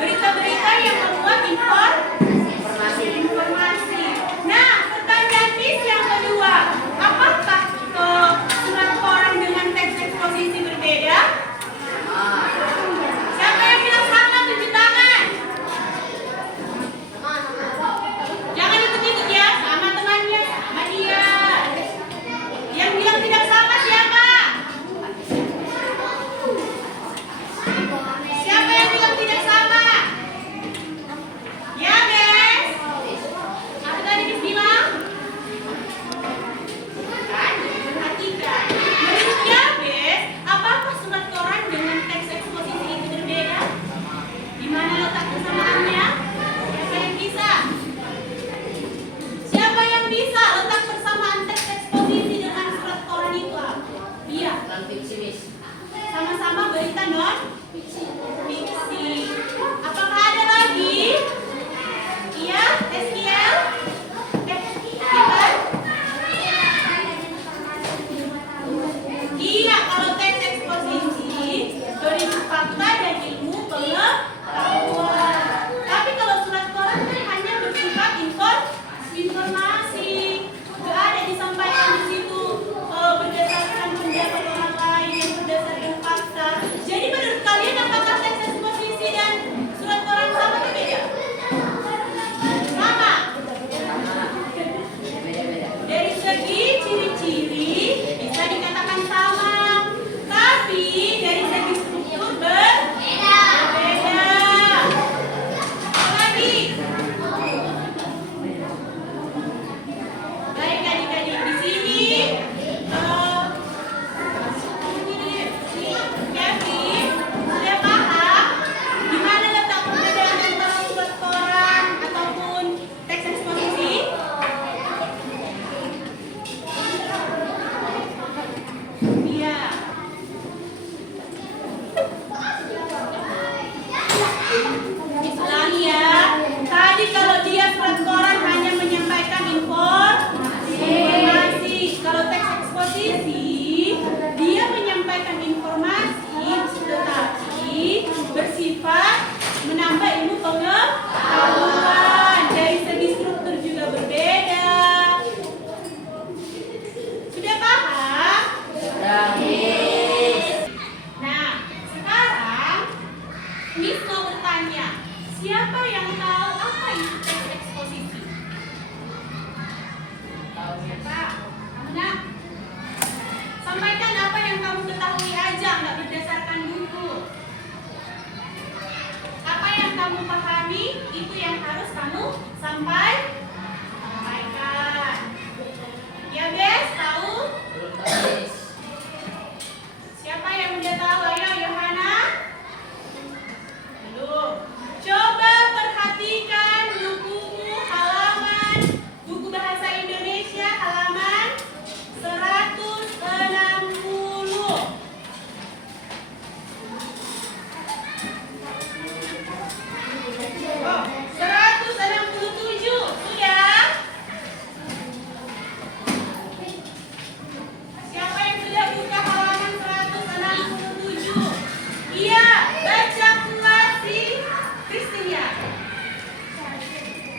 Berita-berita yang memuat informasi. Nah, pertanyaan Miss yang kedua, apakah surat koran dengan teks eksposisi berbeda? Siapa yang bilang sama, tunjuk tangan. Jangan ikut-ikut ya, sama temannya, sama dia. Yang bilang tidak sama siapa? Siapa yang bilang tidak sama? Ya, guys. Apa tadi Miss bilang? Kan, perhatikan. Menurut ya, guys, apakah surat koran dengan teks eksposisi itu berbeda? Di mana letak persamaannya? Siapa yang bisa? Siapa yang bisa letak persamaan teks eksposisi dengan surat koran itu apa? Iya. Sama-sama berita non fiksi. Apakah ada lagi? Iya, SQL? Bukan? Iya, kalau teks eksposisi berisi fakta dan ilmu pengetahuan. Tapi kalau surat koran kan hanya bersifat informasi. Gak ada disampaikan di situ berdasarkan pendapat orang lain yang berdasarkan fakta. Jadi menurut kalian apakah teks eksposisi dan surat koran sama atau beda? Sama. Dari segi ciri-ciri bisa dikatakan sama, tapi dari segi struktur berbeda. Apa lagi? Baik adik-adik, di sini Kevin sudah paham di mana letak perbedaan antara surat koran ataupun teks eksposisi? Iya. Ulangi ya. Tadi kalau dia surat koran hanya menyampaikan informasi. Kalau teks eksposisi dia menyampaikan informasi tetapi bersifat menambah ilmu pengetahuan. Dari segi struktur juga berbeda. Sudah paham? Nah, sekarang Miss mau bertanya, siapa yang tahu apa itu teks eksposisi? Siapa? Kamu nak? Sampaikan apa yang kamu ketahui aja, nggak berdasarkan buku. Apa yang kamu pahami, itu yang harus kamu sampaikan. Ya guys, tahu? Siapa yang udah tahu? Ayo, Yohana. Belum. Coba perhatikan bukumu halaman buku bahasa Indonesia halaman 160. Oh, 167. Sudah? Siapa yang sudah buka halaman 167? Iya, baca puasi Kristina.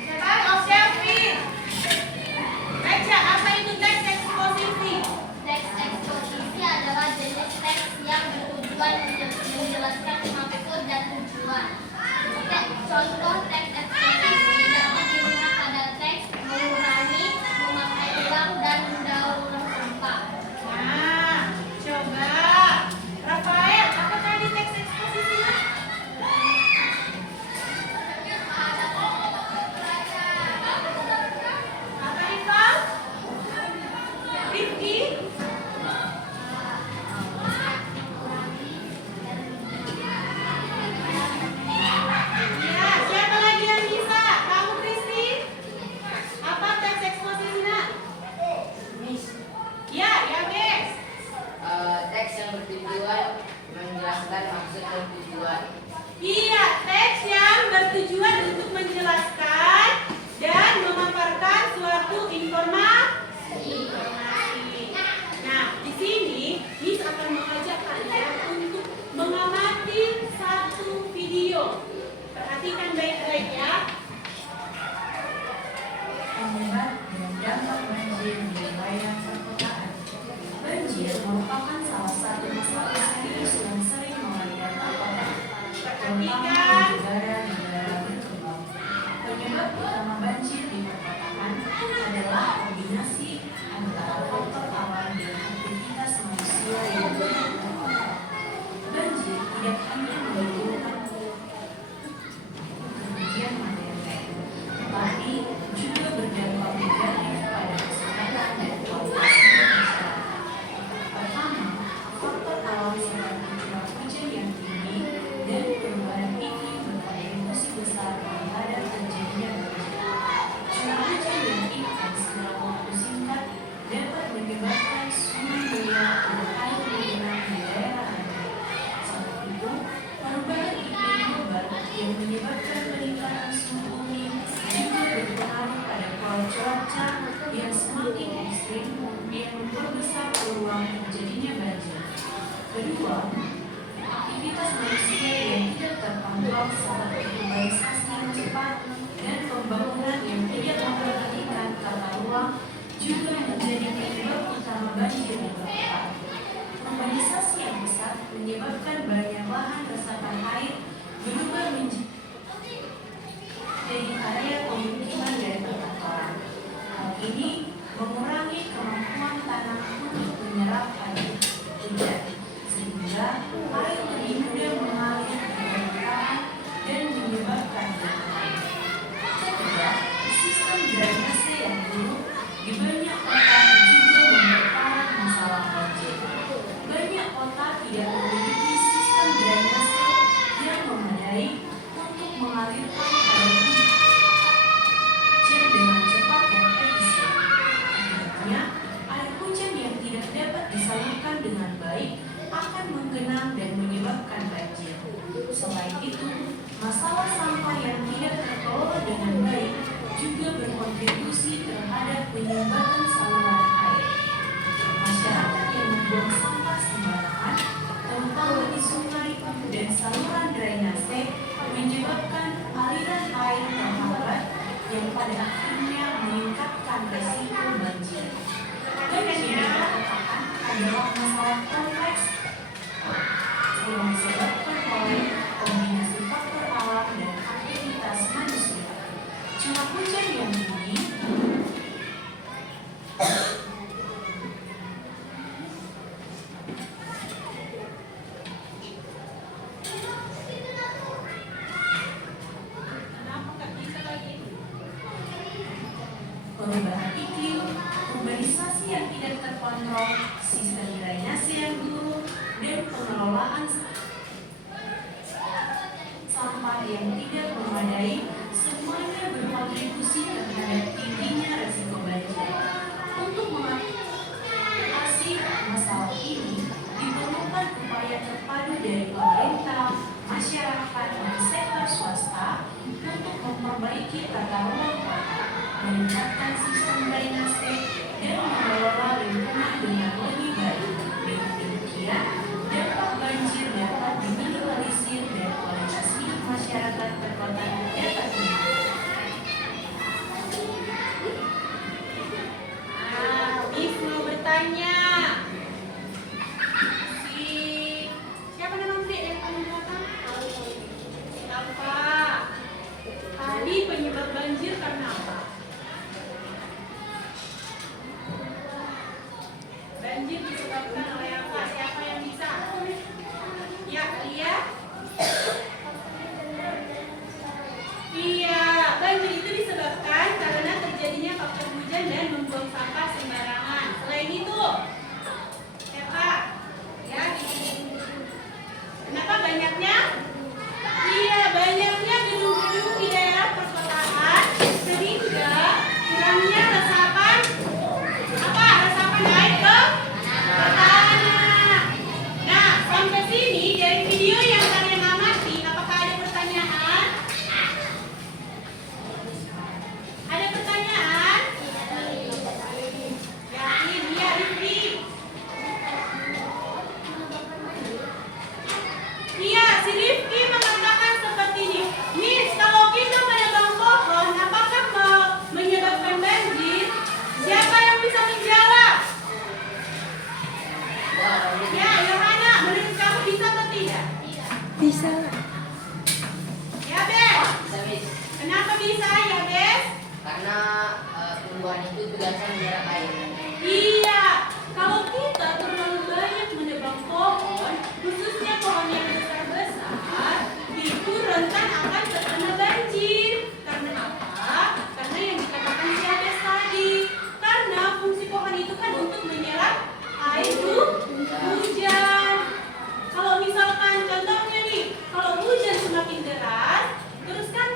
Siapa? Oh, Syafir. Baca, apa itu teks eksposisi? Teks eksposisi adalah jenis teks yang bertujuan menjelaskan maksud dan tujuan. Contoh teks eksposisi dapat dilihat pada teks mengurangi, memakai ulang, dan mendaur sampah. Nah, coba Rafael, apa tadi teks eksposisinya? Apa Rifa? Rifki? Ya, siapa lagi? Perhatikan baik-baik ya. Penyebab dan dampak banjir di wilayah perkotaan. Banjir merupakan salah satu masalah serius yang sering melanda kota, terutama di negara-negara berkembang. Penyebab utama banjir di perkotaan adalah kombinasi antara faktor alam dan aktivitas manusia yang berkembang. Banjir tidak hanya menimbulkan kerugian materi, tetapi juga berdampak negatif pada kesehatan dan kualitas masyarakat. Pertama, faktor alam seperti curah hujan yang tinggi dan perubahan iklim berkontribusi besar terhadap terjadinya banjir. Curah hujan yang intens dalam waktu singkat dapat menyebabkan sungai liar dan air mengenang di daerah Anda. Selain itu, perubahan iklim global yang menyebabkan peningkatan suhu bumi juga berpengaruh pada pola cuaca yang semakin ekstrim yang memperbesar peluang terjadinya banjir. Kedua, aktivitas manusia yang tidak terkontrol seperti urbanisasi yang cepat dan pembangunan yang tidak memperhatikan tata ruang juga menjadi penyebab utama banjir di kota. Urbanisasi yang besar menyebabkan banyak lahan resapan air berubah menjadi area pemukiman dan perkantoran. Hal ini mengurangi kemampuan tanah untuk menyerap air hujan, sehingga air lebih mudah mengalir ke permukaan dan menyebabkan genangan. Ketiga, sistem drainase yang buruk di banyak kota juga memperparah masalah banjir. Banyak kota tidak memiliki sistem drainase yang memadai untuk mengalirkan air hujan dengan cepat dan efisien. Akibatnya, air hujan yang tidak dapat disalurkan dengan baik akan menggenang dan menyebabkan banjir. Selain itu, masalah sampah yang tidak terkelola dengan baik juga berkontribusi terhadap penyumbatan saluran air. Masyarakat yang membuang sampah sembarangan, terutama di sungai dan saluran drainase, menyebabkan aliran air terhambat yang pada akhirnya meningkatkan resiko banjir. Banjir di perkotaan adalah masalah kompleks yang disebabkan oleh kombinasi faktor alam dan aktivitas manusia. Curah hujan yang tinggi, Kenapa nggak bisa lagi? perubahan iklim, urbanisasi yang tidak terkontrol, sistem drainase yang buruk, dan pengelolaan sampah yang tidak memadai, semuanya berkontribusi terhadap tingginya resiko banjir. Untuk mengatasi masalah ini, diperlukan upaya terpadu dari pemerintah, masyarakat, dan sektor swasta untuk memperbaiki tata ruang kota, meningkatkan sistem drainase, dan mengelola lingkungan dengan lebih baik. Dengan demikian, dampak banjir dapat diminimalisir dan kualitas hidup masyarakat perkotaan dapat meningkat. Miss mau bertanya. Siapa nama murid yang paling belakang? Siapa? Tadi penyebab banjir karena apa? Banjir disebabkan oleh apa? Siapa yang bisa? Ya, Alia? Iya, banjir itu disebabkan karena terjadinya faktor hujan dan membuang sampah sembarangan. Selain itu, Eva, ya, kenapa banyaknya? Iya, banyaknya gedung-gedung di daerah perkotaan sehingga kurangnya resapan apa? Resapan air ke tanah. Nah, sampai sini dari video yang kalian amati, apakah ada pertanyaan? Ada pertanyaan? bisa ya, Bes? Karena tumbuhan itu tugasnya menyerap air. Iya, kalau kita terlalu banyak menebang pohon, khususnya pohon yang besar-besar, itu rentan akan terkena banjir. Karena apa? Karena yang dikatakan si Abes tadi. Karena fungsi pohon itu kan untuk menyerap air hujan. Kalau misalkan contohnya nih, kalau hujan semakin deras, terus kan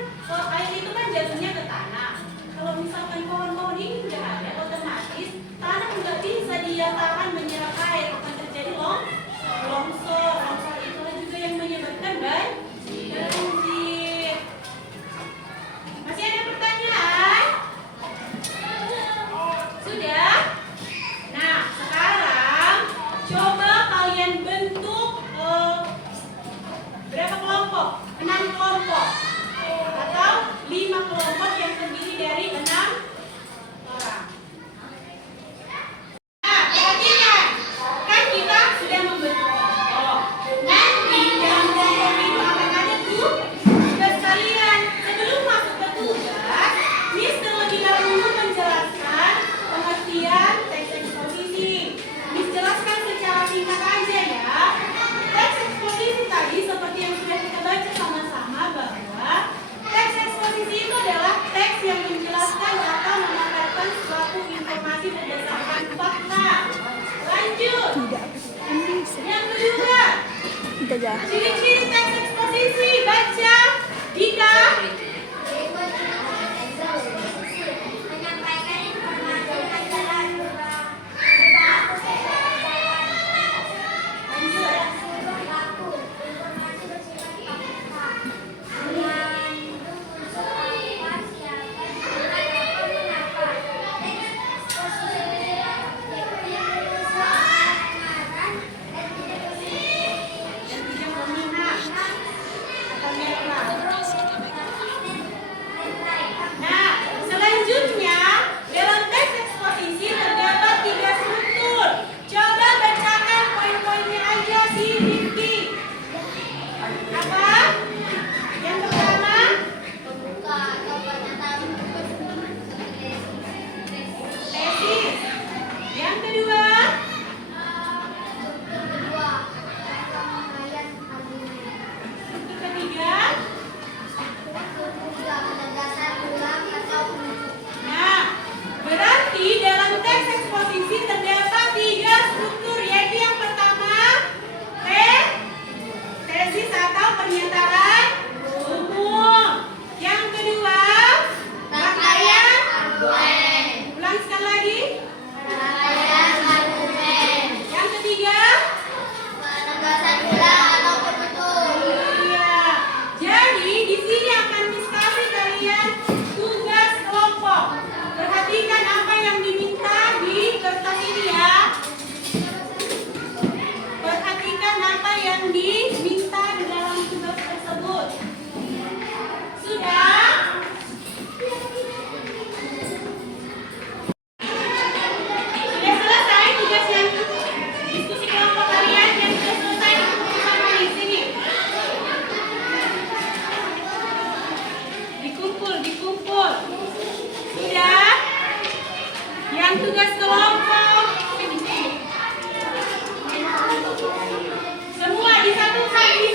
air itu kan jatuhnya ke tanah. Kalau misalkan pohon-pohon ini udah ada, otomatis tanah nggak bisa dia tahan menyerap air, akan terjadi longsor. Longsor itulah juga yang menyebabkan banjir. Masih ada pertanyaan? Sudah? Nah, sekarang coba kalian bentuk berapa kelompok? 6 kelompok atau 5 kelompok yang terdiri dari 6 orang. Nah, perhatikan, kan kita sudah membentuk kelompok. Nanti dalam kelompok itu akan ada tugas kalian. Sebelum masuk ke tugas, Miss terlebih dahulu menjelaskan pengertian teks eksposisi. Miss jelaskan secara singkat aja ya. Teks eksposisi tadi seperti yang sudah kita baca sama-sama bahwa teks eksposisi itu adalah teks yang menjelaskan atau memaparkan suatu informasi berdasarkan fakta. Lanjut. Yang kedua, ciri-ciri teks eksposisi. Baca. Dika. Menyampaikan informasi secara berbaku berlaku, informasi bersifat fakta, mengandung unsur apa, siapa, atau mengapa. Teks eksposisi dipilih sesuai pengarang dan tidak berminat Atau netral. Nah, selanjutnya dalam teks eksposisi terdapat 3 struktur. Coba bacakan poin-poinnya aja si Rifki. Apa? Yang pertama, membuka atau pernyataan tesis. Yang kedua, struktur kedua, rangkaian argumen. struktur ketiga. Struktur ketiga, penegasan ulang atau penunjuk. Nah, berarti dalam teks eksposisi terdapat 3 struktur, yaitu yang pertama tesis atau pernyataan umum. Yang kedua, rangkaian. Argumen. Ulang sekali lagi. Rangkaian argumen. Yang ketiga, Penegasan ulang atau penutup. iya. Jadi di sini akan kasih kalian tugas kelompok. Perhatikan apa yang diminta di kertas ini ya. Perhatikan apa yang diminta di dalam tugas tersebut. Sudah? Sudah selesai tugas yang diskusi kelompok kalian yang sudah selesai dikumpulkan di sini. Dikumpul. Sudah? Yang tugas kelompok. Semua disatukan di